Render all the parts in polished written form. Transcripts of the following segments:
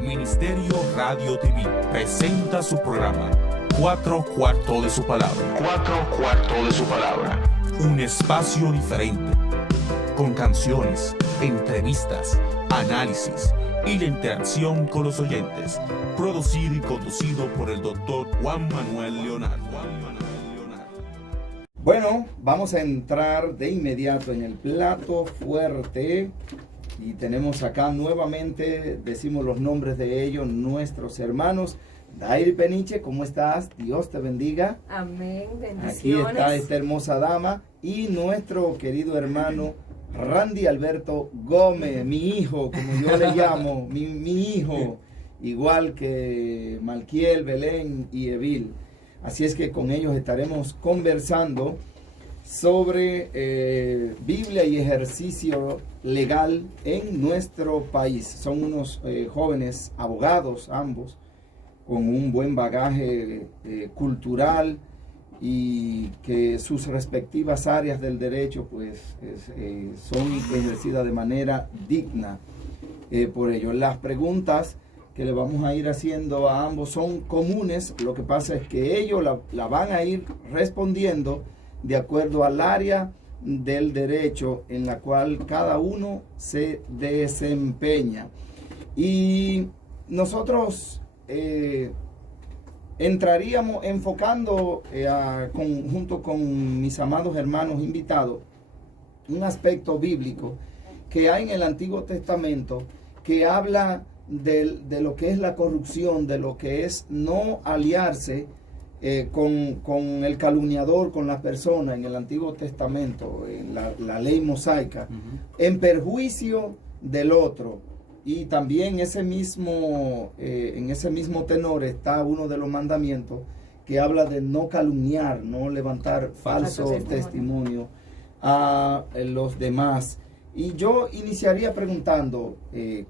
Ministerio Radio TV presenta su programa Cuatro Cuartos de su Palabra. Cuatro Cuartos de su Palabra. Un espacio diferente, con canciones, entrevistas, análisis y la interacción con los oyentes. Producido y conducido por el doctor Juan Manuel Leonardo. Bueno, vamos a entrar de inmediato en el plato fuerte. Y tenemos acá nuevamente, decimos los nombres de ellos, nuestros hermanos. Dairi Peniche, ¿cómo estás? Dios te bendiga. Amén, bendiciones. Aquí está esta hermosa dama y nuestro querido hermano Randy Alberto Gómez, mi hijo, como yo le llamo, mi hijo, igual que Malquiel, Belén y Evil. Así es que con ellos estaremos conversando sobre Biblia y ejercicio legal en nuestro país. Son unos jóvenes abogados, ambos, con un buen bagaje cultural y que sus respectivas áreas del derecho pues son ejercidas de manera digna por ello. Las preguntas que le vamos a ir haciendo a ambos son comunes, lo que pasa es que ellos la van a ir respondiendo de acuerdo al área del derecho en la cual cada uno se desempeña. Y nosotros entraríamos enfocando junto con mis amados hermanos invitados un aspecto bíblico que hay en el Antiguo Testamento que habla de lo que es la corrupción, de lo que es no aliarse con el calumniador, con la persona en el Antiguo Testamento, en la ley mosaica, en perjuicio del otro. Y también en ese mismo tenor está uno de los mandamientos que habla de no calumniar, no levantar falso testimonio a los demás. Y yo iniciaría preguntando,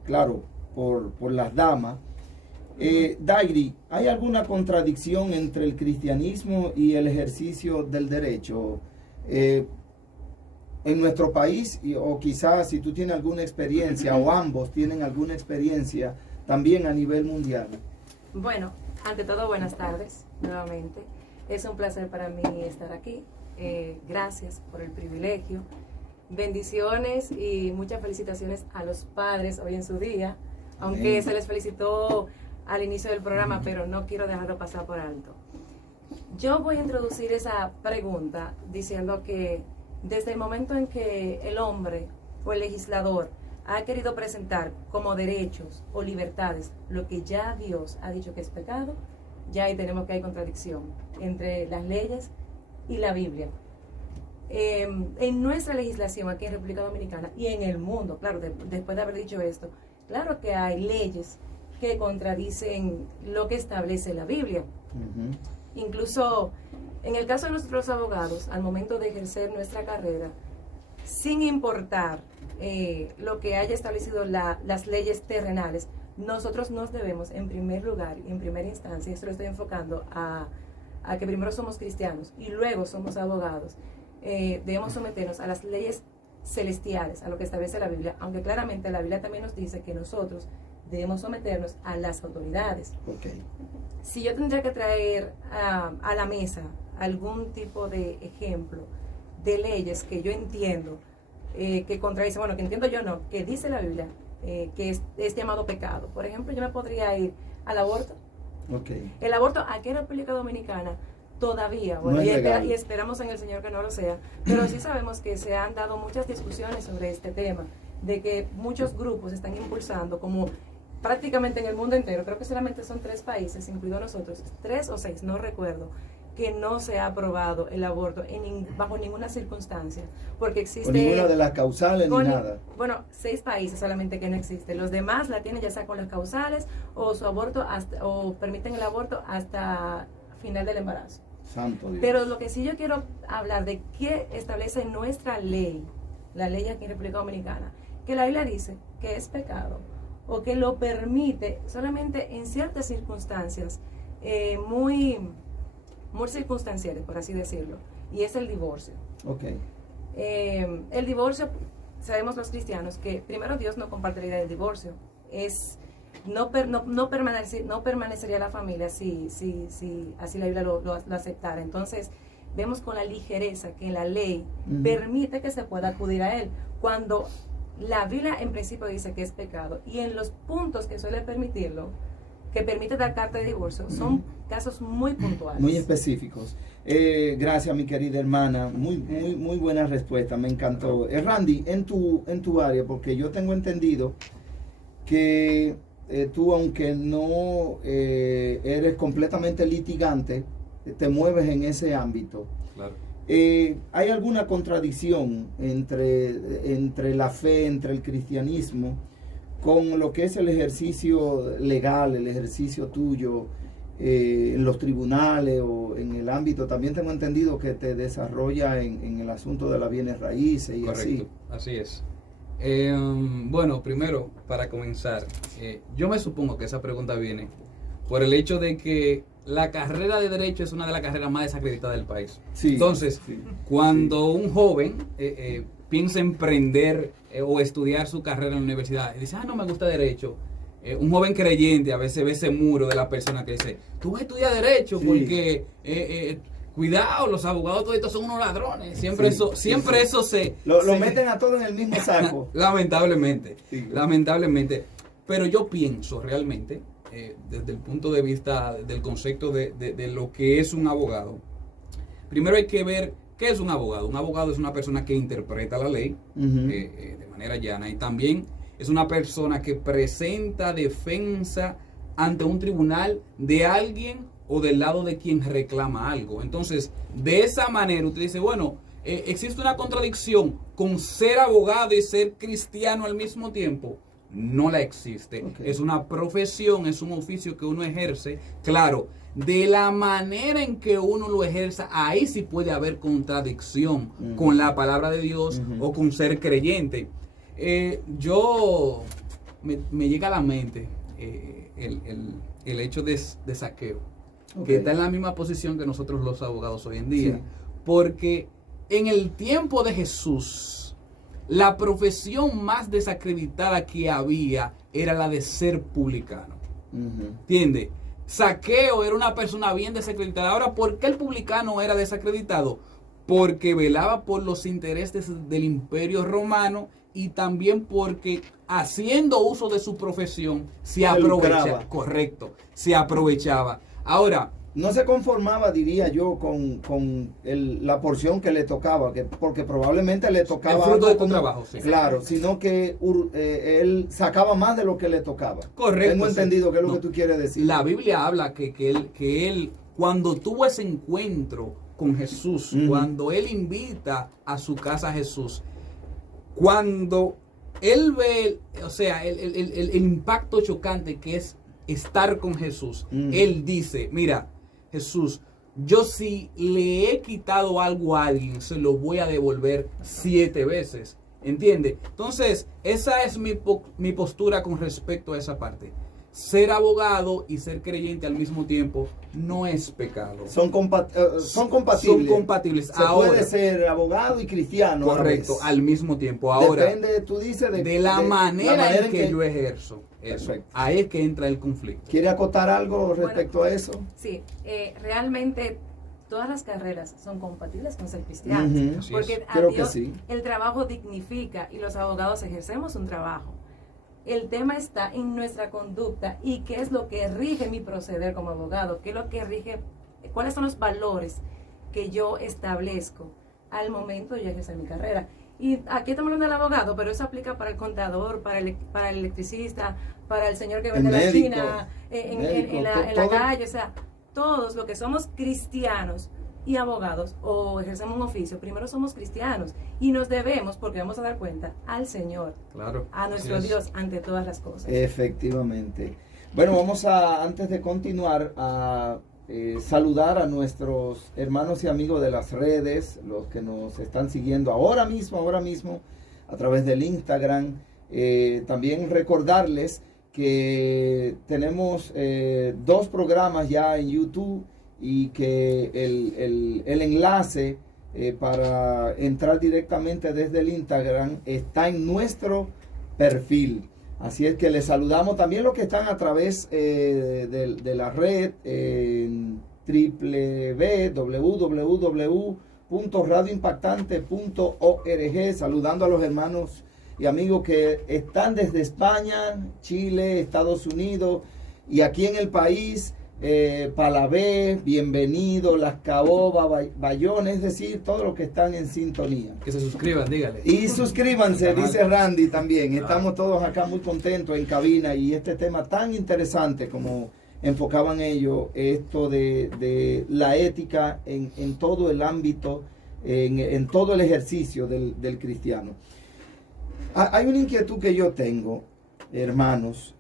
claro, por las damas, Dairi, ¿hay alguna contradicción entre el cristianismo y el ejercicio del derecho en nuestro país? O quizás si tú tienes alguna experiencia o ambos tienen alguna experiencia también a nivel mundial. Bueno, ante todo, buenas tardes nuevamente. Es un placer para mí estar aquí. Gracias por el privilegio. Bendiciones y muchas felicitaciones a los padres hoy en su día. Aunque Amén. se les felicitó al inicio del programa, pero no quiero dejarlo pasar por alto. Yo voy a introducir esa pregunta diciendo que desde el momento en que el hombre o el legislador ha querido presentar como derechos o libertades lo que ya Dios ha dicho que es pecado, ya ahí tenemos que hay contradicción entre las leyes y la Biblia. En nuestra legislación aquí en República Dominicana y en el mundo, claro, después de haber dicho esto, claro que hay leyes que contradicen lo que establece la Biblia. Incluso en el caso de nuestros abogados, al momento de ejercer nuestra carrera, sin importar lo que haya establecido las leyes terrenales, nosotros nos debemos en primer lugar y en primera instancia, esto lo estoy enfocando a que primero somos cristianos y luego somos abogados, debemos someternos a las leyes celestiales, a lo que establece la Biblia, aunque claramente la Biblia también nos dice que nosotros debemos someternos a las autoridades. Okay. Si yo tendría que traer a la mesa algún tipo de ejemplo de leyes que yo entiendo que contradicen, bueno, que entiendo yo no, que dice la Biblia que es llamado pecado. Por ejemplo, yo me podría ir al aborto. Okay. El aborto aquí en República Dominicana todavía, bueno, no y esperamos en el Señor que no lo sea, pero sí sabemos que se han dado muchas discusiones sobre este tema, de que muchos grupos están impulsando, como prácticamente en el mundo entero, creo que solamente son 3 países, incluidos nosotros, 3 o 6, no recuerdo, que no se ha aprobado el aborto bajo ninguna circunstancia, porque existe... Con ninguna de las causales ni nada. Bueno, 6 países solamente que no existe, los demás la tienen ya sea con las causales o su aborto o permiten el aborto hasta final del embarazo. Santo Dios. Pero lo que sí yo quiero hablar de qué establece nuestra ley, la ley aquí en República Dominicana, que la Biblia dice que es pecado o que lo permite solamente en ciertas circunstancias muy circunstanciales, por así decirlo, y es el divorcio. Okay. El divorcio, sabemos los cristianos que primero Dios no comparte la idea del divorcio, no permanecería la familia si así la Biblia lo aceptara. Entonces, vemos con la ligereza que la ley permite que se pueda acudir a él, cuando la Biblia en principio dice que es pecado, y en los puntos que suele permitirlo, que permite dar carta de divorcio, son casos muy puntuales. Muy específicos. Gracias, mi querida hermana. Muy buena respuesta, me encantó. Randy, en tu área, porque yo tengo entendido que tú, aunque no eres completamente litigante, te mueves en ese ámbito. Claro. ¿Hay alguna contradicción entre la fe, entre el cristianismo, con lo que es el ejercicio legal, el ejercicio tuyo en los tribunales o en el ámbito? También tengo entendido que te desarrolla en el asunto de las bienes raíces y Correcto, así es. Bueno, primero, para comenzar, yo me supongo que esa pregunta viene por el hecho de que la carrera de Derecho es una de las carreras más desacreditadas del país. Sí, entonces, cuando un joven piensa emprender o estudiar su carrera en la universidad y dice, no me gusta Derecho, un joven creyente a veces ve ese muro de la persona que dice, tú vas a estudiar Derecho porque cuidado, los abogados todos son unos ladrones. Siempre eso se... Lo meten a todos en el mismo saco. Lamentablemente. Lamentablemente. Pero yo pienso realmente, desde el punto de vista del concepto de lo que es un abogado, primero hay que ver qué es un abogado. Un abogado es una persona que interpreta la ley de manera llana, y también es una persona que presenta defensa ante un tribunal de alguien o del lado de quien reclama algo. Entonces, de esa manera usted dice, bueno, ¿existe una contradicción con ser abogado y ser cristiano al mismo tiempo? No la existe. Okay. Es una profesión, es un oficio que uno ejerce. Claro, de la manera en que uno lo ejerza, ahí sí puede haber contradicción con la palabra de Dios o con ser creyente. Me llega a la mente el hecho de Zaqueo, que está en la misma posición que nosotros los abogados hoy en día, porque en el tiempo de Jesús, la profesión más desacreditada que había era la de ser publicano. ¿Entiendes? Zaqueo era una persona bien desacreditada. Ahora, ¿por qué el publicano era desacreditado? Porque velaba por los intereses del Imperio Romano, y también porque haciendo uso de su profesión se aprovechaba. Correcto, se aprovechaba. Ahora, no se conformaba, diría yo, con la porción que le tocaba, porque probablemente le tocaba el fruto de tu trabajo, sí. Claro, sino que él sacaba más de lo que le tocaba. Correcto. Tengo entendido qué es lo que tú quieres decir. La Biblia habla que él, cuando tuvo ese encuentro con Jesús, cuando él invita a su casa a Jesús, cuando él ve, o sea, el impacto chocante que es estar con Jesús, él dice, mira, Jesús, yo si le he quitado algo a alguien, se lo voy a devolver 7 veces. ¿Entiende? Entonces, esa es mi postura con respecto a esa parte. Ser abogado y ser creyente al mismo tiempo no es pecado. Son compatibles. Son compatibles. Se puede ser abogado y cristiano. Correcto, al mismo tiempo. Ahora, depende, tú dices, de la manera en que yo ejerzo eso. Perfecto. Ahí es que entra el conflicto. ¿Quiere acotar algo respecto a eso? Sí, realmente todas las carreras son compatibles con ser cristianos. Porque a Dios el trabajo dignifica y los abogados ejercemos un trabajo. El tema está en nuestra conducta y qué es lo que rige mi proceder como abogado, qué es lo que rige, cuáles son los valores que yo establezco al momento de yo ejercer mi carrera. Y aquí estamos hablando del abogado, pero eso aplica para el contador, para el electricista, para el señor que vende la china en la calle, o sea, todos los que somos cristianos y abogados o ejercemos un oficio, primero somos cristianos y nos debemos, porque vamos a dar cuenta, al Señor, claro, a nuestro Dios ante todas las cosas. Efectivamente. Bueno, vamos antes de continuar, a saludar a nuestros hermanos y amigos de las redes, los que nos están siguiendo ahora mismo a través del Instagram. También recordarles que tenemos 2 programas ya en YouTube, y que el enlace para entrar directamente desde el Instagram está en nuestro perfil. Así es que les saludamos también los que están a través de la red en www.radioimpactante.org, saludando a los hermanos y amigos que están desde España, Chile, Estados Unidos y aquí en el país. Palabé, Bienvenido, Las Caobas, Bayón, es decir, todos los que están en sintonía. Que se suscriban, dígale. Y suscríbanse, dice Randy también. Estamos todos acá muy contentos en cabina y este tema tan interesante como enfocaban ellos, esto de la ética en todo el ámbito, en todo el ejercicio del cristiano. Hay una inquietud que yo tengo, hermanos,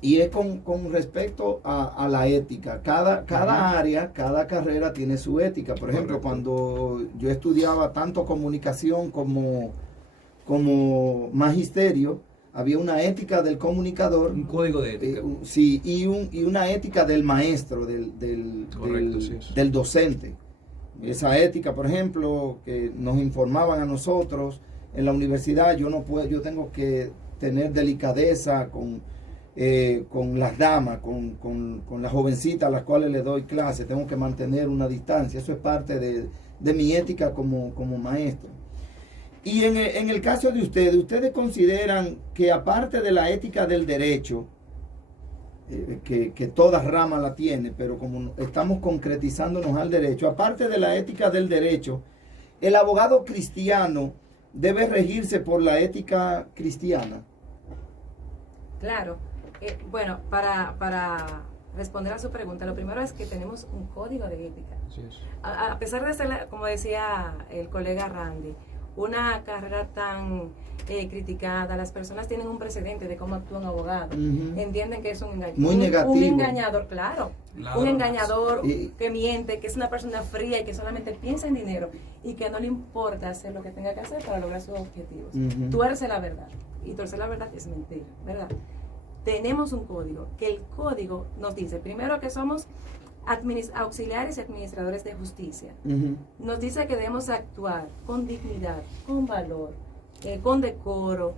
y es con respecto a la ética. Cada área, cada carrera tiene su ética. Por ejemplo, cuando yo estudiaba tanto comunicación como magisterio, había una ética del comunicador. Un código de ética. Sí, y una ética del maestro, del docente. Esa ética, por ejemplo, que nos informaban a nosotros en la universidad, yo tengo que tener delicadeza con las damas, con las jovencitas a las cuales le doy clase, tengo que mantener una distancia. Eso es parte de mi ética como maestro. Y en el caso de ustedes consideran que aparte de la ética del derecho, que toda rama la tiene, pero como estamos concretizándonos al derecho, aparte de la ética del derecho, el abogado cristiano debe regirse por la ética cristiana. Claro. Bueno, para responder a su pregunta, lo primero es que tenemos un código de ética. Así es. A pesar de ser, como decía el colega Randy, una carrera tan criticada, las personas tienen un precedente de cómo actúa un abogado. Entienden que es un engañador. Muy negativo. Un engañador, claro. Un engañador y que miente, que es una persona fría y que solamente piensa en dinero y que no le importa hacer lo que tenga que hacer para lograr sus objetivos. Tuerce la verdad. Y torcer la verdad es mentira, ¿verdad? Tenemos un código, que el código nos dice, primero, que somos auxiliares y administradores de justicia. Nos dice que debemos actuar con dignidad, con valor, con decoro,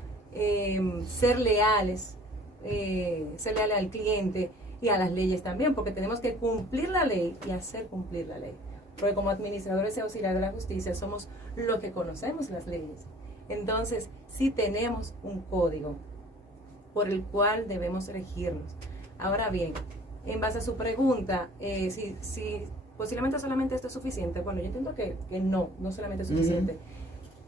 ser leales al cliente y a las leyes también, porque tenemos que cumplir la ley y hacer cumplir la ley. Porque como administradores y auxiliares de la justicia somos los que conocemos las leyes. Entonces, sí tenemos un código por el cual debemos regirnos. Ahora bien, en base a su pregunta, si posiblemente solamente esto es suficiente, bueno, yo entiendo que no solamente es suficiente.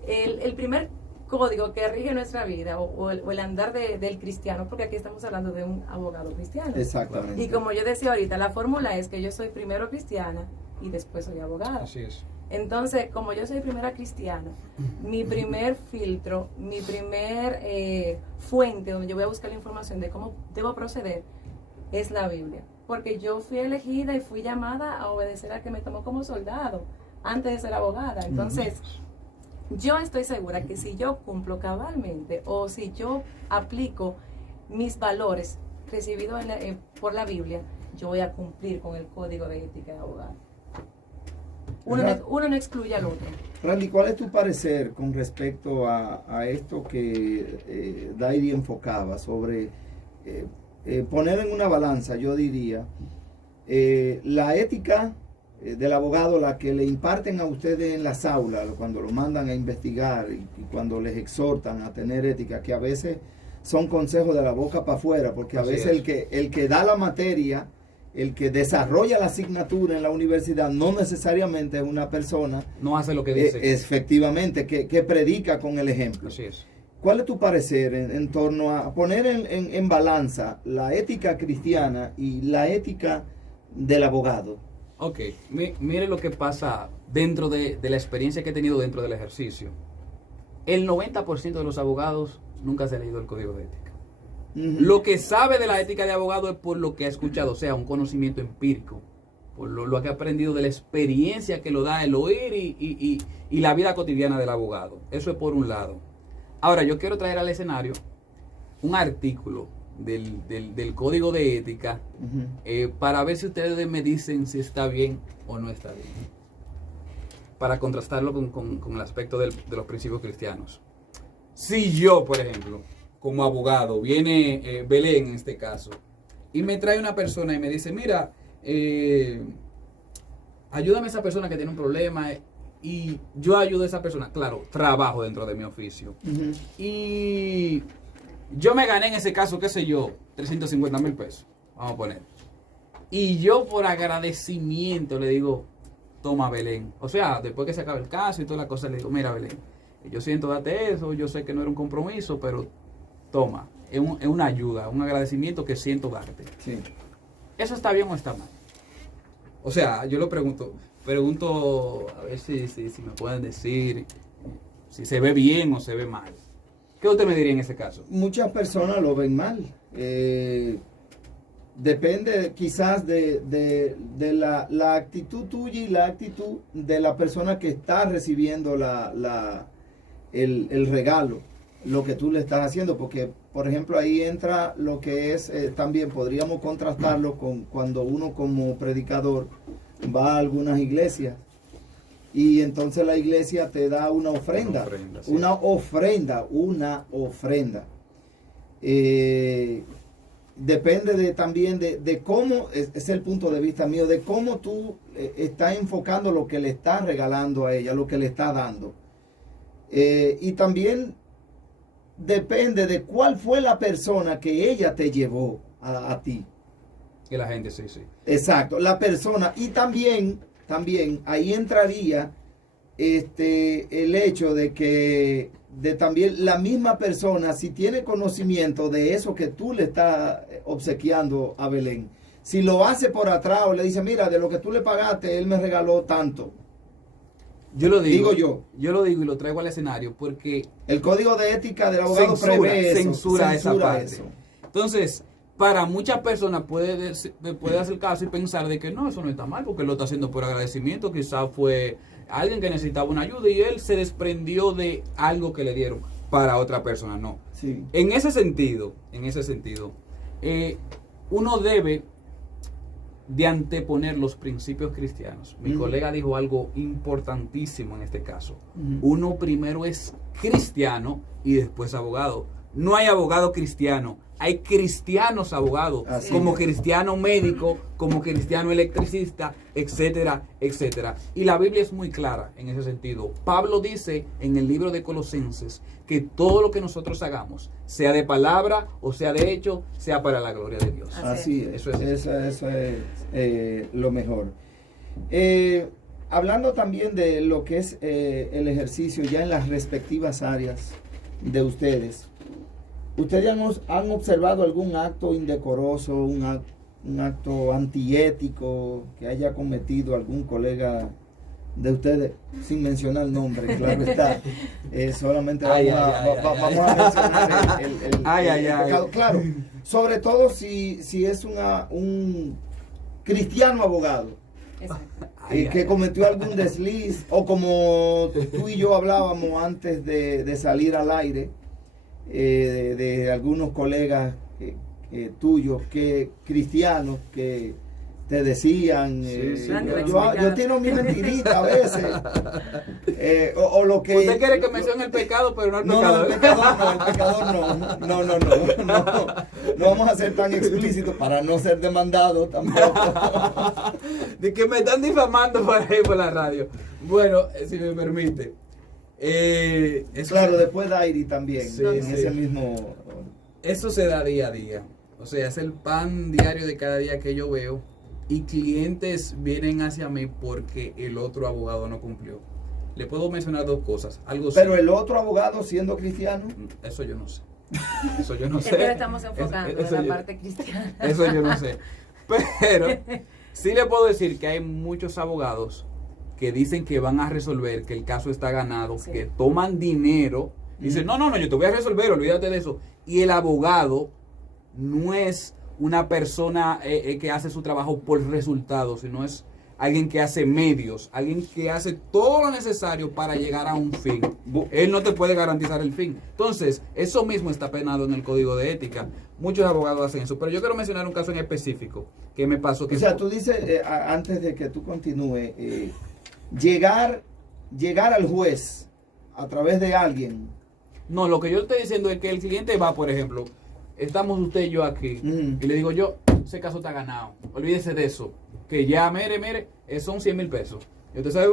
El primer código que rige nuestra vida o el andar del cristiano, porque aquí estamos hablando de un abogado cristiano. Exactamente. Y como yo decía ahorita, la fórmula es que yo soy primero cristiana y después soy abogada. Así es. Entonces, como yo soy primera cristiana, mi primer filtro, mi primer fuente donde yo voy a buscar la información de cómo debo proceder es la Biblia. Porque yo fui elegida y fui llamada a obedecer al que me tomó como soldado antes de ser abogada. Entonces, yo estoy segura que si yo cumplo cabalmente o si yo aplico mis valores recibidos por la Biblia, yo voy a cumplir con el código de ética de abogado. Uno no excluye al otro. Randy, ¿cuál es tu parecer con respecto a esto que Dairi enfocaba sobre poner en una balanza, yo diría, la ética del abogado, la que le imparten a ustedes en las aulas, cuando lo mandan a investigar y cuando les exhortan a tener ética, que a veces son consejos de la boca para afuera, porque a veces el que da la materia, el que desarrolla la asignatura en la universidad, no necesariamente es una persona. No hace lo que dice. Efectivamente, que predica con el ejemplo. Así es. ¿Cuál es tu parecer en torno a poner en balanza la ética cristiana y la ética del abogado? Ok, mire lo que pasa dentro de la experiencia que he tenido dentro del ejercicio. El 90% de los abogados nunca se ha leído el código de ética. Lo que sabe de la ética de abogado es por lo que ha escuchado, o sea, un conocimiento empírico, por lo que ha aprendido de la experiencia que lo da el oír y la vida cotidiana del abogado. Eso es por un lado. Ahora, yo quiero traer al escenario un artículo del código de ética para ver si ustedes me dicen si está bien o no está bien, para contrastarlo con el aspecto de los principios cristianos. Si yo, por ejemplo, como abogado, viene Belén en este caso, y me trae una persona y me dice, mira, ayúdame a esa persona que tiene un problema, y yo ayudo a esa persona, claro, trabajo dentro de mi oficio. Ujú. Y yo me gané en ese caso, qué sé yo, 350,000 pesos, vamos a poner. Y yo por agradecimiento le digo, toma Belén. O sea, después que se acabe el caso y toda la cosa, le digo, mira Belén, yo siento darte eso, yo sé que no era un compromiso, pero toma, es una ayuda, un agradecimiento que siento darte. Sí. ¿Eso está bien o está mal? O sea, yo lo pregunto a ver si me pueden decir si se ve bien o se ve mal. ¿Qué usted me diría en ese caso? Muchas personas lo ven mal. Depende quizás de la actitud tuya y la actitud de la persona que está recibiendo el regalo, lo que tú le estás haciendo, porque por ejemplo ahí entra lo que es, también podríamos contrastarlo con cuando uno como predicador va a algunas iglesias y entonces la iglesia te da una ofrenda, sí. una ofrenda. Depende también de cómo, es el punto de vista mío, de cómo tú estás enfocando lo que le estás regalando a ella, lo que le estás dando. Y también depende de cuál fue la persona que ella te llevó a ti. Que la gente, sí. Exacto, la persona. Y también ahí entraría el hecho de que también la misma persona, si tiene conocimiento de eso que tú le estás obsequiando a Belén, si lo hace por atrás o le dice, mira, de lo que tú le pagaste, él me regaló tanto. Yo lo digo. Yo lo digo y lo traigo al escenario porque el código de ética del abogado prevé eso, censura esa parte. eso. Entonces, para muchas personas puede acercarse y pensar de que no, eso no está mal porque lo está haciendo por agradecimiento. Quizás fue alguien que necesitaba una ayuda y él se desprendió de algo que le dieron. Para otra persona no. Sí. En ese sentido, uno debe de anteponer los principios cristianos. Mi colega dijo algo importantísimo en este caso. Uno primero es cristiano y después abogado. No hay abogado cristiano, hay cristianos abogados, como cristiano médico, como cristiano electricista, etcétera, etcétera. Y la Biblia es muy clara en ese sentido. Pablo dice en el libro de Colosenses que todo lo que nosotros hagamos, sea de palabra o sea de hecho, sea para la gloria de Dios. Así es. Eso es lo mejor. Hablando también de lo que es el ejercicio ya en las respectivas áreas de ustedes. ¿Ustedes han observado algún acto indecoroso, un acto antiético que haya cometido algún colega de ustedes, sin mencionar el nombre, claro está? Solamente vamos a mencionar el pecado. Claro, sobre todo si es un cristiano abogado. Que cometió algún desliz, o como tú y yo hablábamos antes de salir al aire, de algunos colegas tuyos, que cristianos, que te decían, yo tengo mi mentirita a veces, o lo que... Usted quiere que mencione el pecado, pero no el pecador. El pecador no, no vamos a ser tan explícitos para no ser demandados tampoco. De que me están difamando por ahí por la radio. Bueno, si me permite. Claro, después de Airi también, ese mismo... Eso se da día a día. O sea, es el pan diario de cada día que yo veo. Y clientes vienen hacia mí porque el otro abogado no cumplió. Le puedo mencionar dos cosas. Pero el otro abogado siendo cristiano. Eso yo no sé. Eso yo no sé. Es que le estamos enfocando en la parte cristiana. Eso yo no sé. Pero sí le puedo decir que hay muchos abogados que dicen que van a resolver, que el caso está ganado, que toman dinero, dicen, no, yo te voy a resolver, olvídate de eso. Y el abogado no es una persona que hace su trabajo por resultados, sino es alguien que hace medios, alguien que hace todo lo necesario para llegar a un fin. Él no te puede garantizar el fin. Entonces, eso mismo está penado en el Código de Ética. Muchos abogados hacen eso, pero yo quiero mencionar un caso en específico que me pasó. O sea, tú dices, antes de que tú continúes, llegar al juez a través de alguien No, lo que yo estoy diciendo es que el cliente va, por ejemplo, estamos usted y yo aquí, y le digo yo, ese caso está ganado, olvídese de eso, que ya, mire, son 100,000 pesos. Y usted sabe,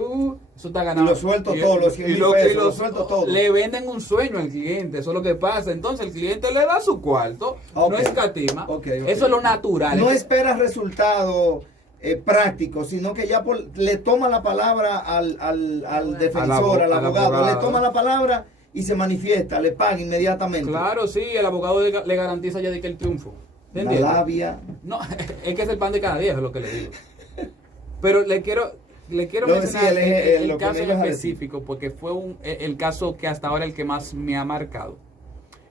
eso está ganado. Y lo suelto todo, los 100,000 pesos, lo suelto todo. Le venden un sueño al cliente, eso es lo que pasa. Entonces el cliente le da su cuarto, no escatima. Eso es lo natural. No espera resultados prácticos, sino que ya le toma la palabra al defensor, al abogado, le toma la palabra y se manifiesta, le paga inmediatamente. Claro, sí, el abogado le garantiza ya de que el triunfo. La labia. No, es que es el pan de cada día, es lo que le digo. Pero le quiero mencionar el caso en específico, porque fue el caso que hasta ahora el que más me ha marcado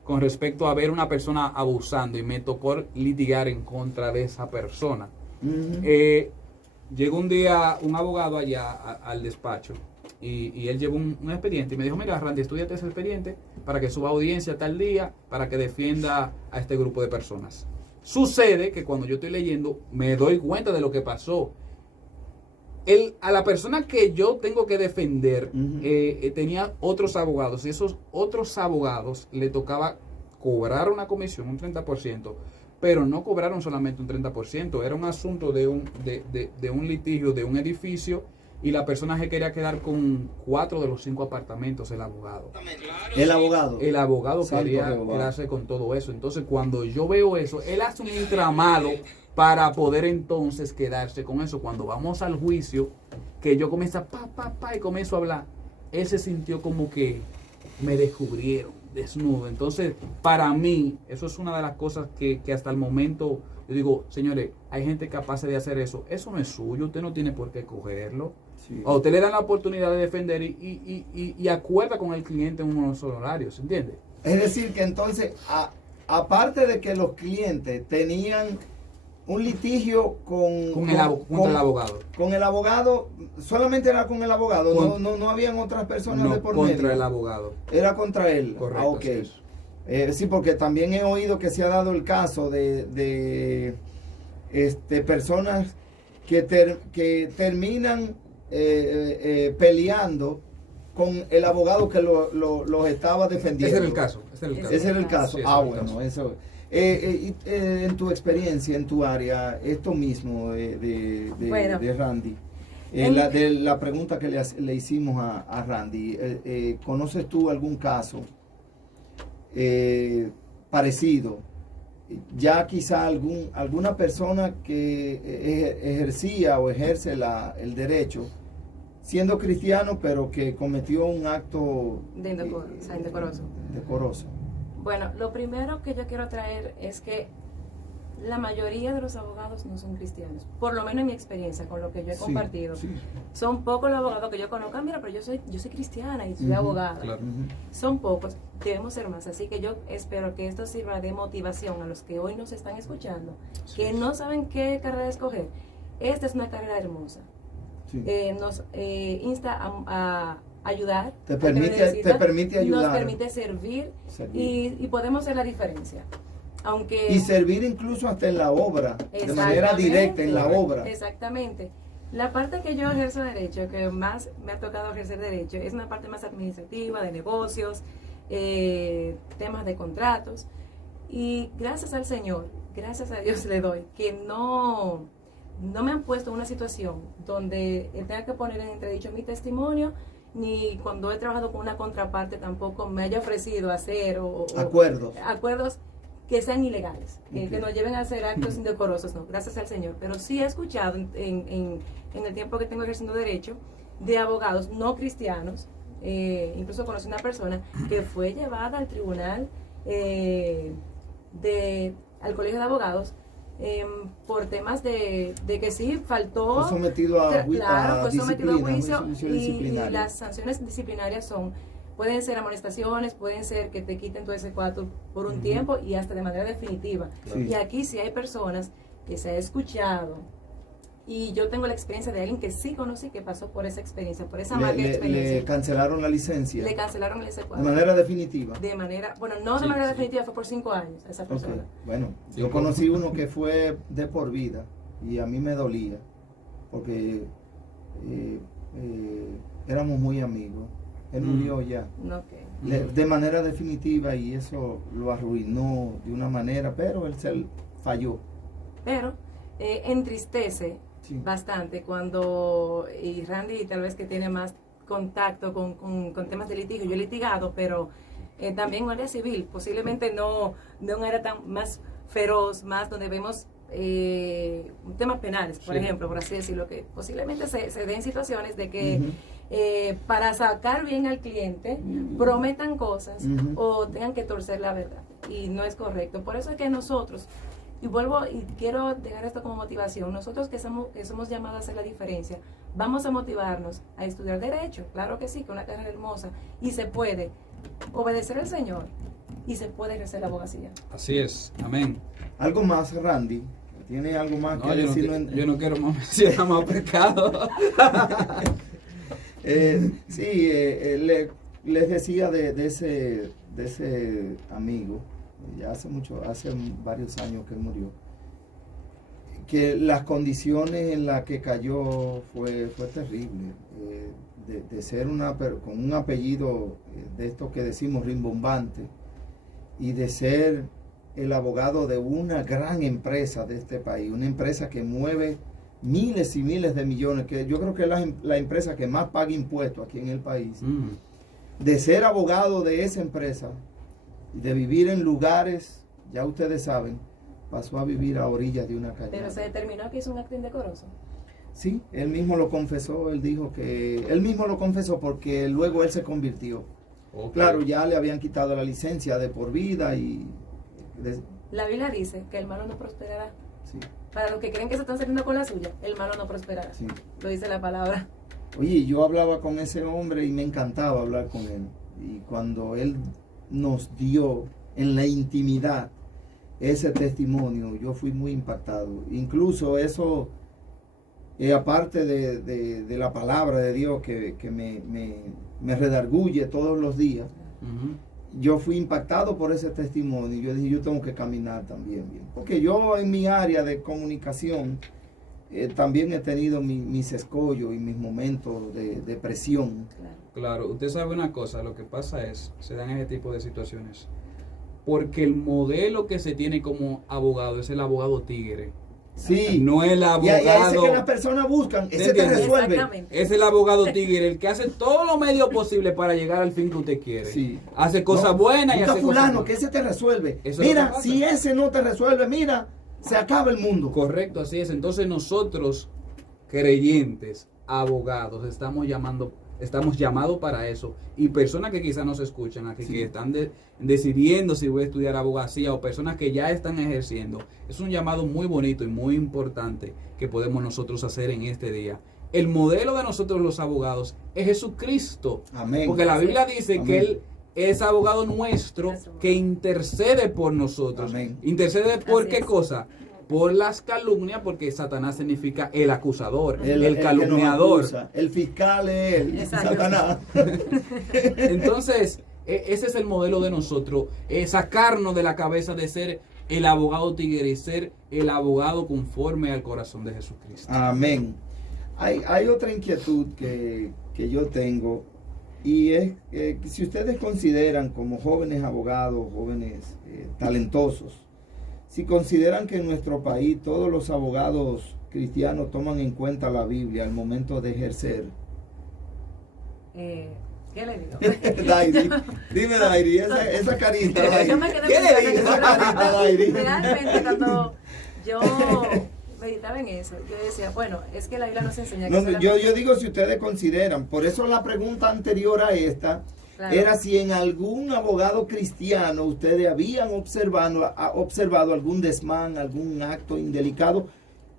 con respecto a ver una persona abusando y me tocó litigar en contra de esa persona. Llegó un día un abogado allá al despacho y él llevó un expediente y me dijo, mira, Randy, estudiate ese expediente para que suba audiencia tal día, para que defienda a este grupo de personas. Sucede que cuando yo estoy leyendo me doy cuenta de lo que pasó. A la persona que yo tengo que defender tenía otros abogados y esos otros abogados le tocaba cobrar una comisión, un 30%, pero no cobraron solamente un 30%, era un asunto de un litigio de un edificio y la persona se quería quedar con 4 de los 5 apartamentos, el abogado. El abogado quería quedarse con todo eso. Entonces cuando yo veo eso, él hace un entramado para poder entonces quedarse con eso. Cuando vamos al juicio, que yo comienzo y comienzo a hablar, él se sintió como que me descubrieron desnudo. Entonces, para mí, eso es una de las cosas que hasta el momento, yo digo, señores, hay gente capaz de hacer eso. Eso no es suyo, usted no tiene por qué cogerlo. Sí. A usted le dan la oportunidad de defender y acuerda con el cliente en unos honorarios, ¿entiende? Es decir, que entonces, aparte de que los clientes tenían un litigio contra el abogado. Con el abogado, solamente era con el abogado, no habían otras personas de por medio. Contra el abogado. Era contra él. Correcto. Okay. Sí, porque también he oído que se ha dado el caso de personas que terminan peleando con el abogado que los estaba defendiendo. Ese era el caso. Sí, bueno, eso. En tu experiencia, en tu área, esto mismo de Randy, la pregunta que le hicimos a Randy, ¿conoces tú algún caso parecido? Ya quizá alguna persona que ejercía o ejerce el derecho, siendo cristiano, pero que cometió un acto indecoroso. Bueno, lo primero que yo quiero traer es que la mayoría de los abogados no son cristianos, por lo menos en mi experiencia, con lo que yo he compartido. Sí. Son pocos los abogados que yo conozco. Mira, pero yo soy cristiana y soy abogada. Claro. Son pocos, debemos ser más. Así que yo espero que esto sirva de motivación a los que hoy nos están escuchando, que no saben qué carrera escoger. Esta es una carrera hermosa. Sí. Nos insta a ayudar, te permite ayudar, nos permite servir. Y podemos hacer la diferencia. Y servir incluso hasta en la obra, de manera directa en la obra. Exactamente. La parte que yo ejerzo derecho, que más me ha tocado ejercer derecho, es una parte más administrativa, de negocios, temas de contratos. Y gracias al Señor, gracias a Dios le doy, que no me han puesto en una situación donde tenga que poner en entredicho mi testimonio, ni cuando he trabajado con una contraparte tampoco me haya ofrecido hacer acuerdos que sean ilegales, que nos lleven a hacer actos indecorosos, no, gracias al Señor. Pero sí he escuchado en el tiempo que tengo ejerciendo derecho de abogados no cristianos, incluso conocí una persona que fue llevada al tribunal, al colegio de abogados, por temas de que sí faltó, fue sometido a juicio y las sanciones disciplinarias pueden ser amonestaciones, pueden ser que te quiten tu S4 por un tiempo y hasta de manera definitiva. Claro. Y aquí sí hay personas que se ha escuchado, y yo tengo la experiencia de alguien que sí conocí que pasó por esa experiencia, por esa mala experiencia. ¿Le cancelaron la licencia? Le cancelaron el S4. ¿De manera definitiva? De manera definitiva, fue por 5 años esa persona. Okay. Bueno, yo conocí uno que fue de por vida y a mí me dolía porque éramos muy amigos. Él murió ya. Okay. de manera definitiva, y eso lo arruinó de una manera, pero él falló. Pero entristece bastante cuando, y Randy tal vez que tiene más contacto con temas de litigio, yo he litigado, pero también en área civil, posiblemente no un área tan más feroz, más donde vemos temas penales, por ejemplo, por así decirlo, que posiblemente se den situaciones de que para sacar bien al cliente prometan cosas o tengan que torcer la verdad, y no es correcto. Por eso es que nosotros, y vuelvo y quiero dejar esto como motivación, nosotros que somos llamados a hacer la diferencia, vamos a motivarnos a estudiar Derecho, claro que sí, que es una carrera hermosa, y se puede obedecer al Señor y se puede ejercer la abogacía. Así es, amén. ¿Algo más, Randy? ¿Tiene algo más que decir? Yo no quiero más mencionar más pecado. Les decía de ese amigo, ya hace varios años que él murió, que las condiciones en las que cayó fue terrible. De ser con un apellido de esto que decimos rimbombante, y de ser el abogado de una gran empresa de este país, una empresa que mueve miles y miles de millones, que yo creo que es la empresa que más paga impuestos aquí en el país, de ser abogado de esa empresa y de vivir en lugares, ya ustedes saben, pasó a vivir a orillas de una calle. Pero se determinó que hizo un acto indecoroso. Sí, él mismo lo confesó, él mismo lo confesó porque luego él se convirtió. Okay. Claro, ya le habían quitado la licencia de por vida y... La Biblia dice que el malo no prosperará. Sí. Para los que creen que se están saliendo con la suya, el malo no prosperará. Sí. Lo dice la palabra. Oye, yo hablaba con ese hombre y me encantaba hablar con él. Y cuando él nos dio en la intimidad ese testimonio, yo fui muy impactado. Incluso eso, aparte de la palabra de Dios que me redarguye todos los días, yo fui impactado por ese testimonio. Yo dije, yo tengo que caminar también bien. Porque yo en mi área de comunicación también he tenido mis escollos y mis momentos de presión. Claro, usted sabe una cosa, lo que pasa se dan ese tipo de situaciones porque el modelo que se tiene como abogado es el abogado tigre. Sí. No el abogado. Y ese que las personas buscan, ese te resuelve. Es el abogado tigre, el que hace todo lo medio posible para llegar al fin que usted quiere. Sí. Hace cosas buenas y hace fulano, cosas que ese te resuelve. Eso mira, si ese no te resuelve, mira, se acaba el mundo. Correcto, así es. Entonces nosotros, creyentes, abogados, estamos llamados para eso. Y personas que quizás nos escuchan aquí, que están decidiendo si voy a estudiar abogacía, o personas que ya están ejerciendo, es un llamado muy bonito y muy importante que podemos nosotros hacer en este día. El modelo de nosotros los abogados es Jesucristo. Amén. Porque la Biblia dice que Él es abogado nuestro que intercede por nosotros. Amén. ¿Intercede por qué cosa? Por las calumnias, porque Satanás significa el acusador, el calumniador. El fiscal es él, Satanás. Entonces, ese es el modelo de nosotros, sacarnos de la cabeza de ser el abogado tigre y ser el abogado conforme al corazón de Jesucristo. Amén. Hay otra inquietud que yo tengo, y es que si ustedes consideran como jóvenes abogados, jóvenes talentosos, si consideran que en nuestro país todos los abogados cristianos toman en cuenta la Biblia al momento de ejercer. ¿Qué le digo? Dairi, dime Dairi, esa carita. Dairi. Yo me quedé ¿Qué le digo esa carita, Dairi? Realmente cuando yo meditaba en eso, yo decía, bueno, es que la Biblia nos enseña que yo digo si ustedes consideran, por eso la pregunta anterior a esta, claro, era si en algún abogado cristiano ustedes habían observado algún desmán, algún acto indelicado,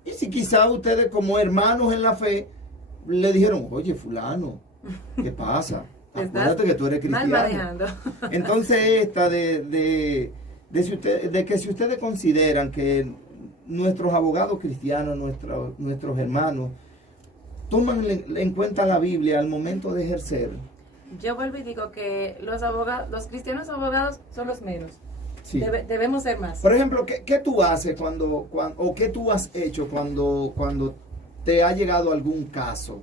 y si quizá ustedes como hermanos en la fe le dijeron, oye fulano, ¿qué pasa? Acuérdate que tú eres cristiano. Entonces esta de que si ustedes consideran que nuestros abogados cristianos, nuestros hermanos, toman en cuenta la Biblia al momento de ejercer. Yo vuelvo y digo que los cristianos abogados son los menos. Sí. Debemos ser más. Por ejemplo, ¿qué tú haces o qué tú has hecho cuando te ha llegado algún caso?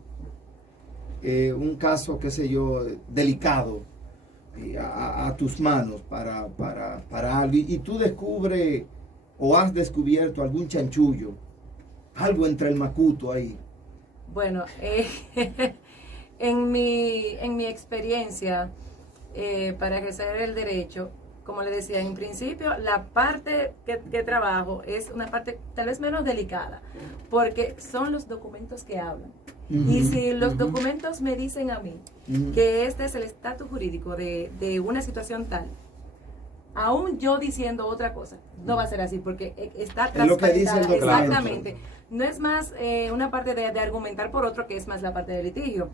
Un caso, qué sé yo, delicado, a tus manos para algo y tú descubres o has descubierto algún chanchullo, algo entre el macuto ahí. Bueno, en mi experiencia para ejercer el derecho, como le decía, en principio la parte que trabajo es una parte tal vez menos delicada, porque son los documentos que hablan. Y si los documentos me dicen a mí que este es el estatus jurídico de una situación tal, aún yo diciendo otra cosa, no va a ser así, porque está es lo que dice el documento. Exactamente. No es más una parte de argumentar por otro, que es más la parte de litigio.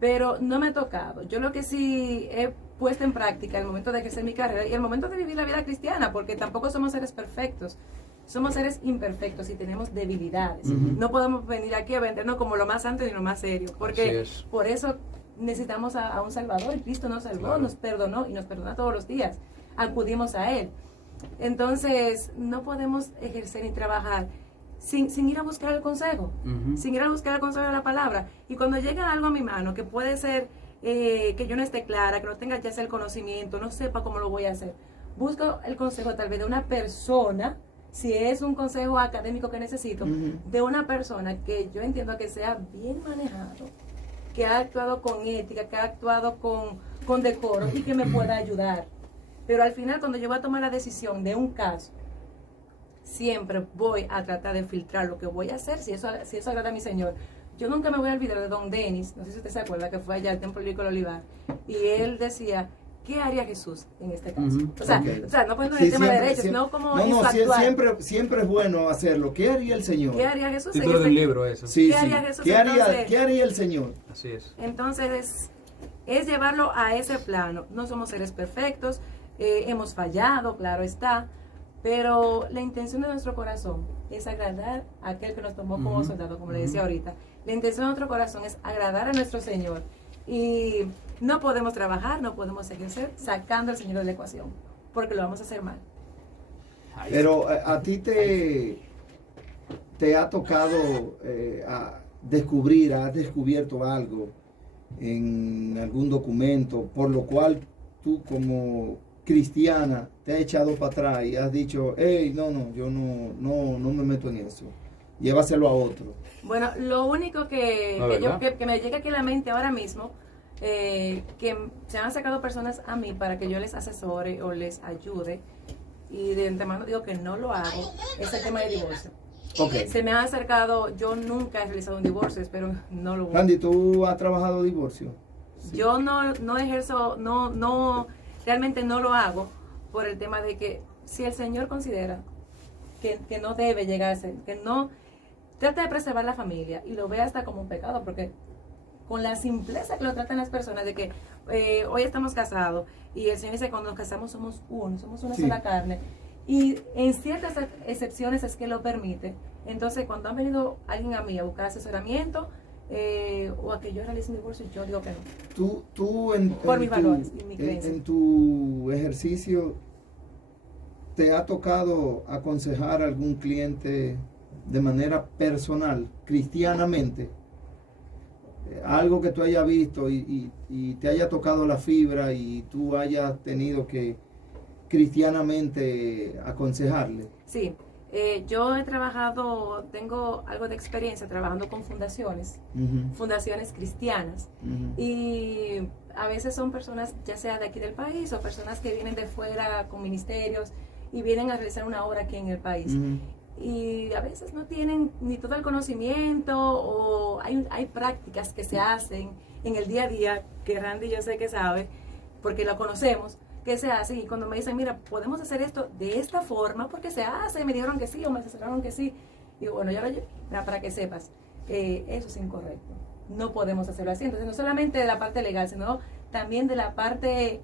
Pero no me ha tocado. Yo lo que sí he puesto en práctica el momento de ejercer mi carrera y el momento de vivir la vida cristiana, porque tampoco somos seres perfectos. Somos seres imperfectos y tenemos debilidades. No podemos venir aquí a vendernos como lo más santo y lo más serio, porque por eso necesitamos a un Salvador. Cristo nos salvó, nos perdonó y nos perdona todos los días. Acudimos a Él. Entonces, no podemos ejercer ni trabajar sin ir a buscar el consejo, sin ir a buscar el consejo de la palabra. Y cuando llega algo a mi mano, que puede ser que yo no esté clara, que no tenga ya el conocimiento, no sepa cómo lo voy a hacer, busco el consejo tal vez de una persona. Si es un consejo académico que necesito, de una persona que yo entiendo que sea bien manejado, que ha actuado con ética, que ha actuado con decoro y que me pueda ayudar. Pero al final, cuando yo voy a tomar la decisión de un caso, siempre voy a tratar de filtrar lo que voy a hacer, si eso agrada a mi Señor. Yo nunca me voy a olvidar de don Denis, no sé si usted se acuerda, que fue allá al Templo Bíblico del Olivar, y él decía, ¿qué haría Jesús en este caso? O sea, no poniendo el tema de derechos, no como factual. Siempre es bueno hacerlo. ¿Qué haría el Señor? ¿Qué haría Jesús? Título del libro eso. Sí, ¿Qué haría Jesús? ¿Qué haría el Señor? Así es. Entonces, es llevarlo a ese plano. No somos seres perfectos, hemos fallado, claro está, pero la intención de nuestro corazón es agradar a aquel que nos tomó como soldado, como le decía ahorita. La intención de nuestro corazón es agradar a nuestro Señor. Y no podemos trabajar, no podemos ejercer sacando al Señor de la ecuación, porque lo vamos a hacer mal. Pero a ti te ha tocado has descubierto algo en algún documento por lo cual tú como cristiana te has echado para atrás y has dicho, hey, yo no me meto en eso, llévaselo a otro. Bueno, lo único que me llega aquí a la mente ahora mismo, que se han sacado personas a mí para que yo les asesore o les ayude, y de antemano digo que no lo hago, es el tema de divorcio. Se me ha acercado, yo nunca he realizado un divorcio, espero no lo voy. Randy, ¿tú has trabajado divorcio? Sí. Yo no ejerzo, realmente no lo hago por el tema de que si el Señor considera que no debe llegarse, que no trata de preservar la familia y lo ve hasta como un pecado, porque con la simpleza que lo tratan las personas de que hoy estamos casados y el Señor dice que cuando nos casamos somos uno, somos una sola carne, y en ciertas excepciones es que lo permite. Entonces cuando han venido alguien a mí a buscar asesoramiento o a que yo realice un divorcio, yo digo que no. Tú por mis valores y mi creencia. En tu ejercicio, ¿te ha tocado aconsejar a algún cliente de manera personal, cristianamente? Algo que tú hayas visto y te haya tocado la fibra y tú hayas tenido que cristianamente aconsejarle. Sí, yo he trabajado, tengo algo de experiencia trabajando con fundaciones, fundaciones cristianas, y a veces son personas ya sea de aquí del país o personas que vienen de fuera con ministerios y vienen a realizar una obra aquí en el país. Y a veces no tienen ni todo el conocimiento, o hay prácticas que se hacen en el día a día, que Randy yo sé que sabe, porque lo conocemos, que se hacen, y cuando me dicen, mira, podemos hacer esto de esta forma, porque se hace, me dijeron que sí, o me asesoraron que sí, y bueno, yo lo llevo, para que sepas, eso es incorrecto, no podemos hacerlo así. Entonces no solamente de la parte legal, sino también de la parte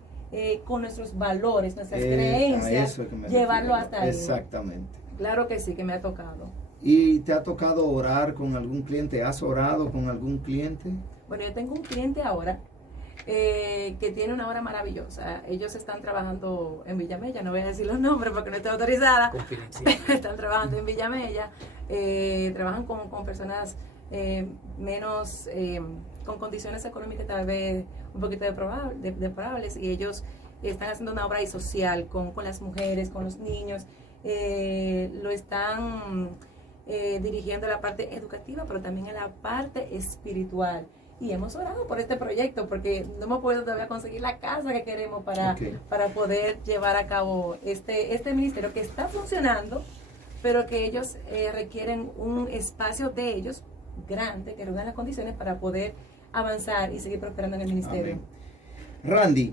con nuestros valores, nuestras creencias, llevarlo hasta ahí. Exactamente. Claro que sí, que me ha tocado. ¿Y te ha tocado orar con algún cliente? ¿Has orado con algún cliente? Bueno, yo tengo un cliente ahora que tiene una obra maravillosa. Ellos están trabajando en Villamella, no voy a decir los nombres porque no estoy autorizada. Confidencial. Están trabajando en Villamella, trabajan con personas menos con condiciones económicas tal vez un poquito deplorables, y ellos están haciendo una obra ahí social con las mujeres, con los niños, lo están dirigiendo a la parte educativa, pero también a la parte espiritual. Y hemos orado por este proyecto porque no hemos podido todavía conseguir la casa que queremos para poder llevar a cabo este ministerio que está funcionando, pero que ellos requieren un espacio de ellos grande, que reúnan las condiciones para poder avanzar y seguir prosperando en el ministerio. Amén. Randy,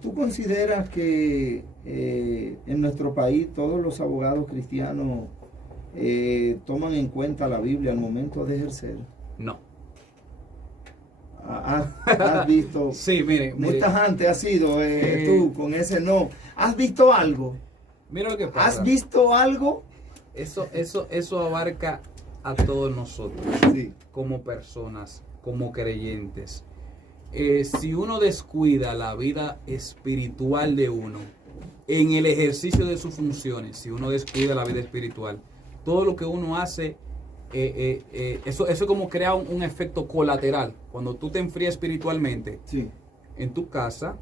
¿tú consideras que en nuestro país todos los abogados cristianos toman en cuenta la Biblia al momento de ejercer? No. ¿Has visto? Sí, mire. Muy tajante has sido tú con ese no. ¿Has visto algo? Mira lo que pasa. ¿Has visto algo? Eso abarca a todos nosotros, sí, como personas, como creyentes. Si uno descuida la vida espiritual de uno en el ejercicio de sus funciones, si uno descuida la vida espiritual, todo lo que uno hace, eso como crea un efecto colateral. Cuando tú te enfrías espiritualmente, sí, en tu casa,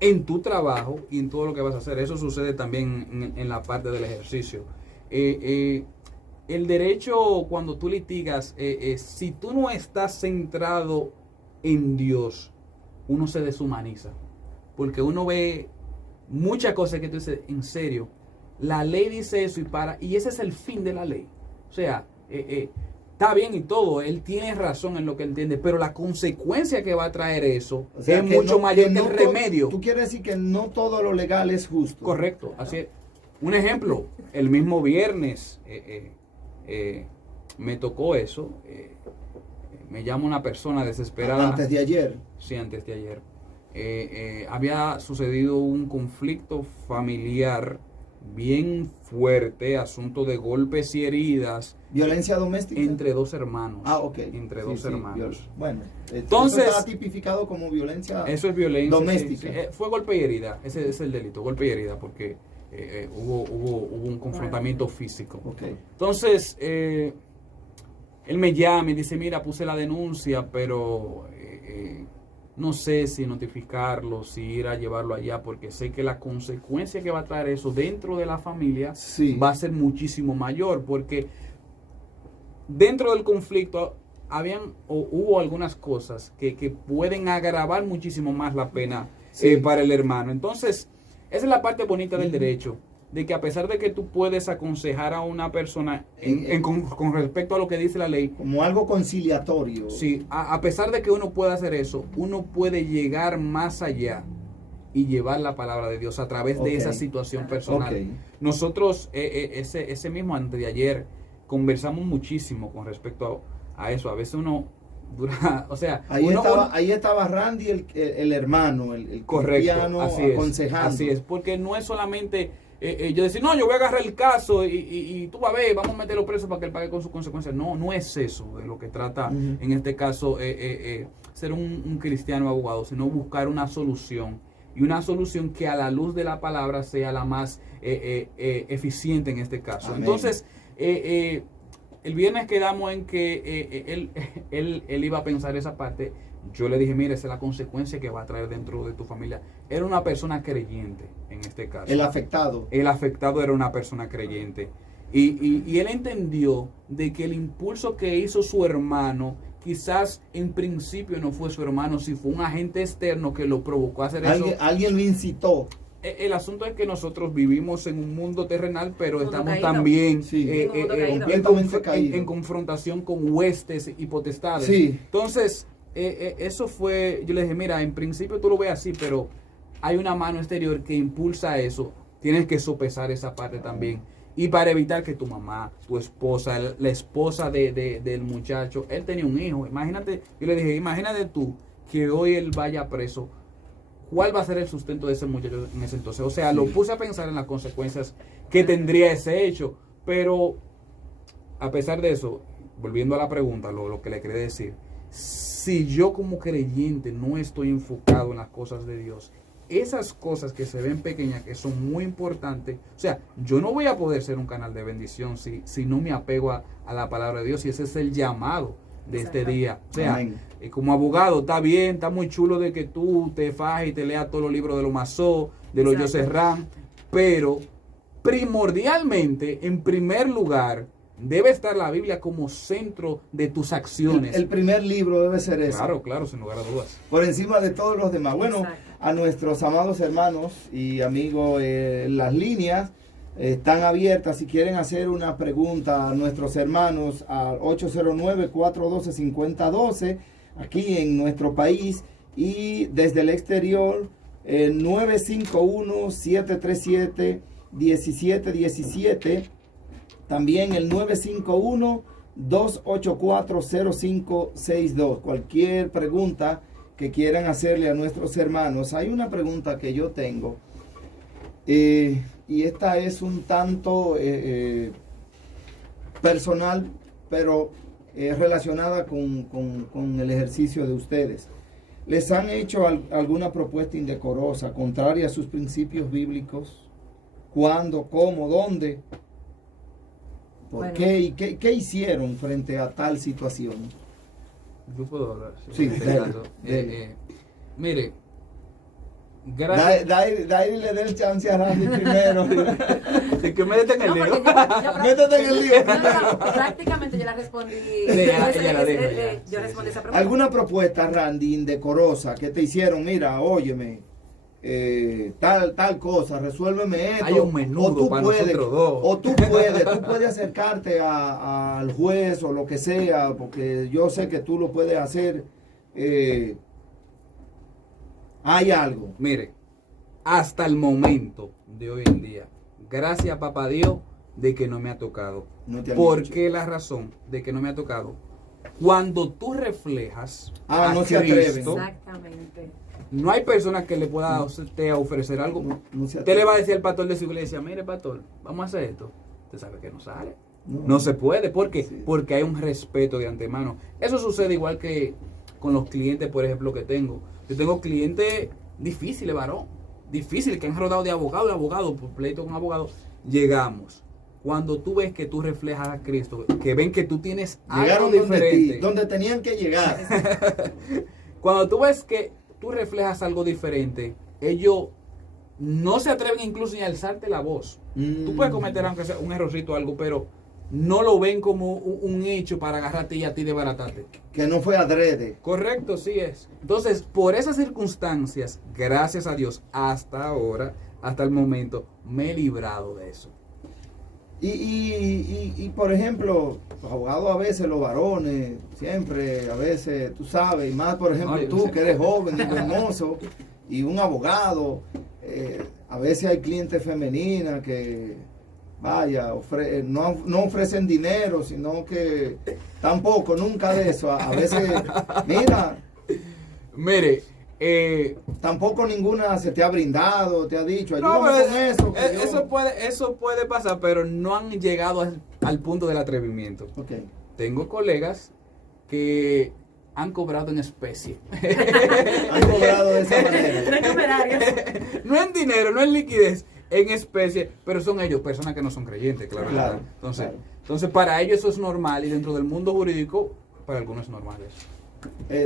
en tu trabajo y en todo lo que vas a hacer, eso sucede también en la parte del ejercicio. El derecho, cuando tú litigas, si tú no estás centrado en Dios, uno se deshumaniza, porque uno ve muchas cosas que tú dices, en serio, la ley dice eso y ese es el fin de la ley. O sea, está bien y todo, él tiene razón en lo que entiende, pero la consecuencia que va a traer eso, o sea, es mucho mayor que el remedio. Tú quieres decir que no todo lo legal es justo. Correcto, así es. Un ejemplo, el mismo viernes me tocó eso. Me llama una persona desesperada. Antes de ayer. Sí, antes de ayer. Había sucedido un conflicto familiar bien fuerte, asunto de golpes y heridas. ¿Violencia doméstica? Entre dos hermanos. Ah, ok. Entre dos hermanos. Bueno, entonces, eso está tipificado como violencia. Eso es violencia doméstica. Sí. Fue golpe y herida. Ese es el delito, golpe y herida, porque hubo un confrontamiento físico. Okay. Entonces, él me llama y dice, mira, puse la denuncia, pero no sé si notificarlo, si ir a llevarlo allá, porque sé que la consecuencia que va a traer eso dentro de la familia sí, va a ser muchísimo mayor, porque dentro del conflicto hubo algunas cosas que pueden agravar muchísimo más la pena sí, para el hermano. Entonces, esa es la parte bonita del derecho, de que a pesar de que tú puedes aconsejar a una persona con respecto a lo que dice la ley, como algo conciliatorio. Sí, a pesar de que uno pueda hacer eso, uno puede llegar más allá y llevar la palabra de Dios a través de esa situación personal. Nosotros, ese mismo antes de ayer, conversamos muchísimo con respecto a eso. A veces uno dura, o sea, ahí estaba Randy, el hermano, el cristiano, aconsejando. Así es, porque no es solamente yo decir, no, yo voy a agarrar el caso y tú vas a ver, vamos a meterlo preso para que él pague con sus consecuencias. No es eso de lo que trata en este caso ser un cristiano abogado, sino buscar una solución, y una solución que a la luz de la palabra sea la más eficiente en este caso. Amén. Entonces, el viernes quedamos en que él iba a pensar esa parte. Yo le dije, mira, esa es la consecuencia que va a traer dentro de tu familia. Era una persona creyente en este caso. El afectado. El afectado era una persona creyente. Y él entendió de que el impulso que hizo su hermano, quizás en principio no fue su hermano, si fue un agente externo que lo provocó a hacer eso. Alguien lo incitó. El asunto es que nosotros vivimos en un mundo terrenal, pero estamos caído. también en confrontación con huestes y potestades. Sí. Entonces, eso fue, yo le dije, mira, en principio tú lo ves así, pero hay una mano exterior que impulsa eso. Tienes que sopesar esa parte también. Y para evitar que tu mamá, tu esposa, la esposa del muchacho, él tenía un hijo. Imagínate, yo le dije, imagínate tú que hoy él vaya preso. ¿Cuál va a ser el sustento de ese muchacho en ese entonces? O sea, lo puse a pensar en las consecuencias que tendría ese hecho. Pero, a pesar de eso, volviendo a la pregunta, lo que le quería decir, si yo como creyente no estoy enfocado en las cosas de Dios, esas cosas que se ven pequeñas, que son muy importantes, o sea, yo no voy a poder ser un canal de bendición si no me apego a la palabra de Dios, y ese es el llamado de este Exacto. día. O sea, Amén. como abogado está bien, está muy chulo de que tú te fajes y te leas todos los libros de los Mazó, de los Exacto. José Ram, pero primordialmente, en primer lugar, debe estar la Biblia como centro de tus acciones. El primer libro debe ser ese. Claro, claro, sin lugar a dudas. Por encima de todos los demás. Bueno, Exacto. a nuestros amados hermanos y amigos, las líneas están abiertas. Si quieren hacer una pregunta a nuestros hermanos al 809-412-5012 aquí en nuestro país, y desde el exterior 951-737-1717. También el 951-284-0562. Cualquier pregunta que quieran hacerle a nuestros hermanos. Hay una pregunta que yo tengo, y esta es un tanto personal, pero relacionada con el ejercicio de ustedes. ¿Les han hecho alguna propuesta indecorosa, contraria a sus principios bíblicos? ¿Cuándo? ¿Cómo? ¿Dónde? ¿Por Bueno. qué? ¿Y qué hicieron frente a tal situación? Yo puedo hablar. Sí, en este dale, caso. dale. Mire, gracias. Dairi le dé el chance a Randy primero. De que me en el No, lío. porque Métete en el lío. No, prácticamente yo la respondí. Ella la dijo ya. Yo Sí, respondí sí. esa pregunta. ¿Alguna propuesta, Randy, indecorosa que te hicieron? Mira, óyeme, tal cosa, resuélveme esto. Hay un menudo para nosotros dos. O tú puedes acercarte al juez o lo que sea, porque yo sé que tú lo puedes hacer. Hay algo. Mire, hasta el momento de hoy en día, gracias papá Dios de que no me ha tocado. No te han ¿Por dicho. qué la razón de que no me ha tocado? Cuando tú reflejas a no se atreven. Cristo, Exactamente. no hay persona que le pueda a usted ofrecer algo. No se Usted le va a atreven. decir al pastor de su iglesia, mire pastor, vamos a hacer esto. Usted sabe que no sale. No. No se puede. ¿Por qué? Sí. Porque hay un respeto de antemano. Eso sucede igual que con los clientes, por ejemplo, que tengo. Yo tengo clientes difíciles, varón. Difíciles, que han rodado de abogado, por pleito con abogado. Llegamos. Cuando tú ves que tú reflejas a Cristo, que ven que tú tienes algo Llegaron donde diferente. donde tenían que llegar. Cuando tú ves que tú reflejas algo diferente, ellos no se atreven incluso ni a alzarte la voz. Tú puedes cometer aunque sea un errorcito o algo, pero no lo ven como un hecho para agarrarte y a ti desbaratarte. Que no fue adrede. Correcto, sí es. Entonces, por esas circunstancias, gracias a Dios, hasta ahora, hasta el momento, me he librado de eso. Y por ejemplo, los abogados a veces, los varones, siempre, a veces, tú sabes, y más por ejemplo Ay, tú que eres joven y hermoso, y un abogado, a veces hay clientes femeninas que, vaya, no ofrecen dinero, sino que tampoco, nunca de eso. A veces, mira, Mire, tampoco ninguna se te ha brindado, te ha dicho, no, ayúdame pero con eso. que yo-". eso puede pasar, pero no han llegado al punto del atrevimiento. Ok. Tengo colegas que han cobrado en especie. Han cobrado de esa manera. Tres numerarios. No en dinero, no en liquidez, en especie, pero son ellos, personas que no son creyentes, claro. Claro, Entonces, claro. entonces, para ellos eso es normal y dentro del mundo jurídico, para algunos es normal eso.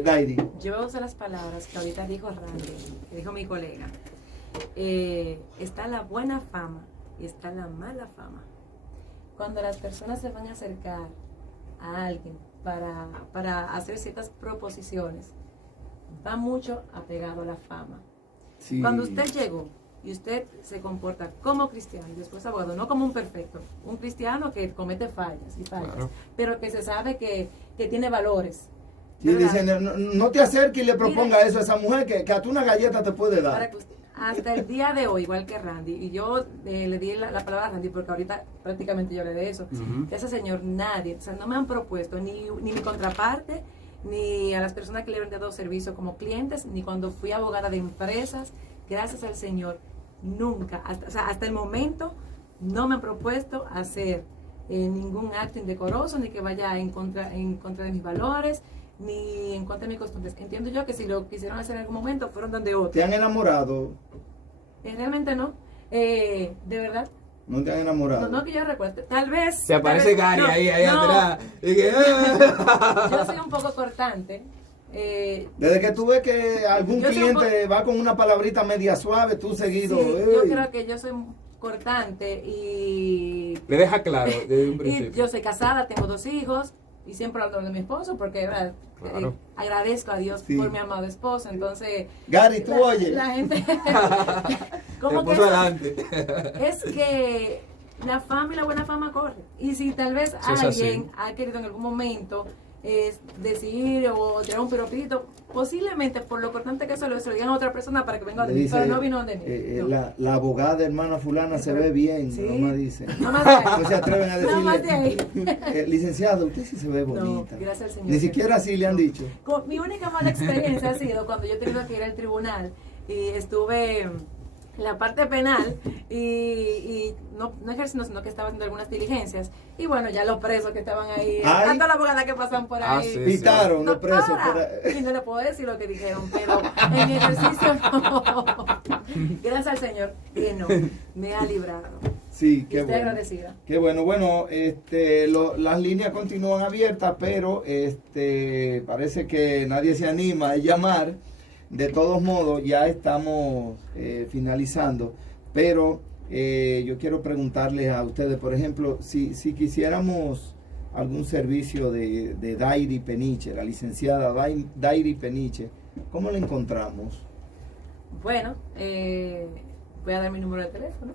Dairi. Yo voy a usar las palabras que ahorita dijo Randy, que dijo mi colega. Está la buena fama y está la mala fama. Cuando las personas se van a acercar a alguien para hacer ciertas proposiciones, va mucho apegado a la fama. Sí. Cuando usted llegó y usted se comporta como cristiano y después abogado, no como un perfecto, un cristiano que comete fallas, Claro. pero que se sabe que tiene valores. Sí, ¿verdad? dicen, no te acerques y le proponga eso a esa mujer que a tú una galleta te puede Para dar. que usted- hasta el día de hoy, igual que Randy, y yo le di la palabra a Randy porque ahorita prácticamente yo le de eso, Ujú. que ese señor nadie, o sea, no me han propuesto ni mi contraparte, ni a las personas que le he brindado servicio como clientes, ni cuando fui abogada de empresas, gracias al Señor, nunca, hasta el momento, no me han propuesto hacer ningún acto indecoroso, ni que vaya en contra de mis valores, ni en contra de mis costumbres. Entiendo yo que si lo quisieron hacer en algún momento, fueron donde otros. ¿Te han enamorado? Realmente no. De verdad, No te han enamorado. No que yo recuerde. Tal vez. Se aparece Gary ahí no. atrás. Y que, Yo soy un poco cortante. Desde que tú ves que algún cliente va con una palabrita media suave, tú seguido. Sí, yo creo que yo soy cortante y... Le deja claro desde un Y principio. yo soy casada, tengo 2 hijos y siempre hablo de mi esposo porque ¿verdad? Claro. Agradezco a Dios Sí. por mi amado esposo. Entonces... Gary, tú oyes. La gente... Te puso adelante. Es que la fama y la buena fama corre. Y si tal vez Sí, es así. alguien ha querido en algún momento decir o tirar un piropito, posiblemente por lo cortante que eso lo digan a otra persona para que venga de Le mí, dice, pero no vino de mí. No. la abogada hermana fulana se ve bien, Sí. nomás dice. No más de ahí. No se atreven a No más de ahí. decirle, licenciado, usted sí se ve No, bonita. gracias al Señor. Ni siquiera así le han dicho. Mi única mala experiencia ha sido cuando yo he tenido que ir al tribunal y estuve en la parte penal y no ejerciendo, sino que estaba haciendo algunas diligencias. Y bueno, ya los presos que estaban ahí, Ay. tanto la abogada que pasan por ahí. Sí, Pitaron los presos. Doctora, y no le puedo decir lo que dijeron, pero en mi ejercicio no. Gracias al Señor que no, me ha librado. Sí, Y qué estoy bueno. agradecida. Qué bueno. Bueno, las líneas continúan abiertas, pero parece que nadie se anima a llamar. De todos modos, ya estamos finalizando, pero yo quiero preguntarles a ustedes, por ejemplo, si quisiéramos algún servicio de Dairi Peniche, la licenciada Dairi Peniche, ¿cómo la encontramos? Bueno, voy a dar mi número de teléfono.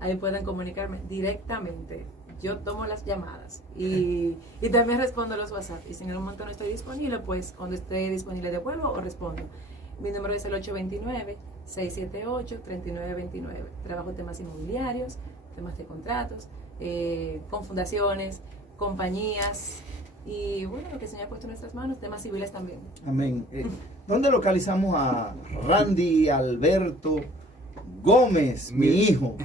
Ahí pueden comunicarme directamente. Yo tomo las llamadas y también respondo los WhatsApp. Y si en algún momento no estoy disponible, pues cuando esté disponible devuelvo o respondo. Mi número es el 829-678-3929. Trabajo temas inmobiliarios, temas de contratos, con fundaciones, compañías y bueno, lo que se me ha puesto en nuestras manos, temas civiles también. Amén. ¿Dónde localizamos a Randy Alberto Gómez, mi hijo?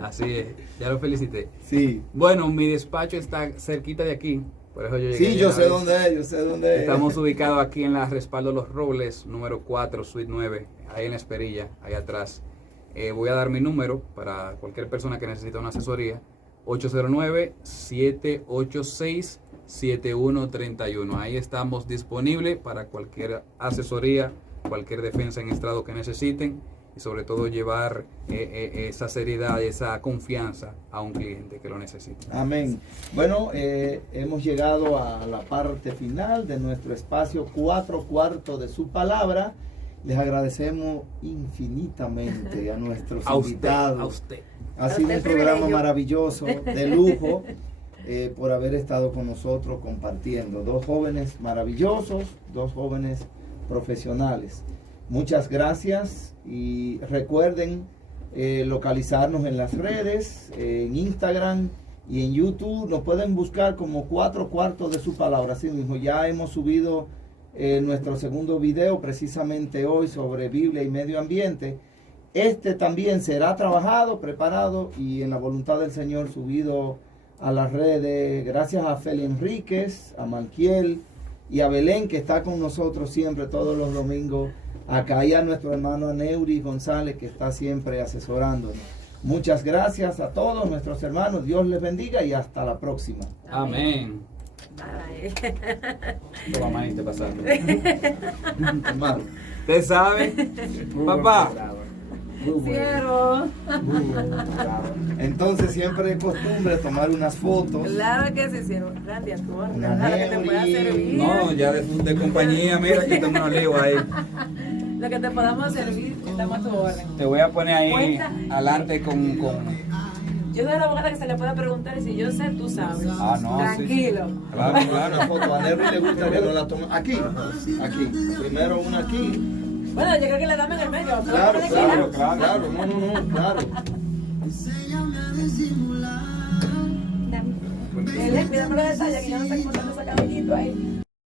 Así es, ya lo felicité. Sí. Bueno, mi despacho está cerquita de aquí, por eso yo llegué. Sí, yo una sé vez. dónde es, yo sé dónde es. Estamos ubicados aquí en la Respaldo Los Robles, número 4, suite 9, ahí en la Esperilla, ahí atrás. Voy a dar mi número para cualquier persona que necesite una asesoría, 809-786-7131. Ahí estamos disponibles para cualquier asesoría, cualquier defensa en estrado que necesiten y sobre todo llevar esa seriedad, esa confianza a un cliente que lo necesite. Amén. Bueno, hemos llegado a la parte final de nuestro espacio 4 cuartos de su palabra. Les agradecemos infinitamente a nuestros invitados. A usted. Ha sido un programa maravilloso, de lujo, por haber estado con nosotros compartiendo. 2 jóvenes maravillosos, 2 jóvenes profesionales. Muchas gracias y recuerden localizarnos en las redes, en Instagram y en YouTube. Nos pueden buscar como 4 cuartos de su palabra. Así mismo, ya hemos subido nuestro segundo video precisamente hoy sobre Biblia y medio ambiente. Este también será trabajado, preparado y en la voluntad del Señor subido a las redes. Gracias a Feli Enríquez, a Malquiel y a Belén, que está con nosotros siempre todos los domingos acá, y a nuestro hermano Aneuri González, que está siempre asesorándonos. Muchas gracias a todos nuestros hermanos. Dios les bendiga y hasta la próxima. Amén. Bye. Toma, manito, pasando. Hermano. Usted sabe, papá. Cierro. Entonces siempre es costumbre tomar unas fotos. Claro que sí, cierro. Randy, a tu orden. Una Lo que te pueda Neuri. servir. No, ya de compañía, mira, yo tengo unos líos ahí. Lo que te podamos servir, estamos a tu orden. Te voy a poner ahí Cuenta. adelante con... Yo soy la abogada que se le puede preguntar y si yo sé, tú sabes. Ah, no, Tranquilo. sí. Claro, Una claro. foto. A Nery le gusta que no la tome. Aquí. Primero una aquí. Bueno, yo creo que le damos en el medio. Claro, Ponle claro, esquina. claro. No, claro. Cuídame los detalles, que yo no sé cómo está ese cabellito ahí.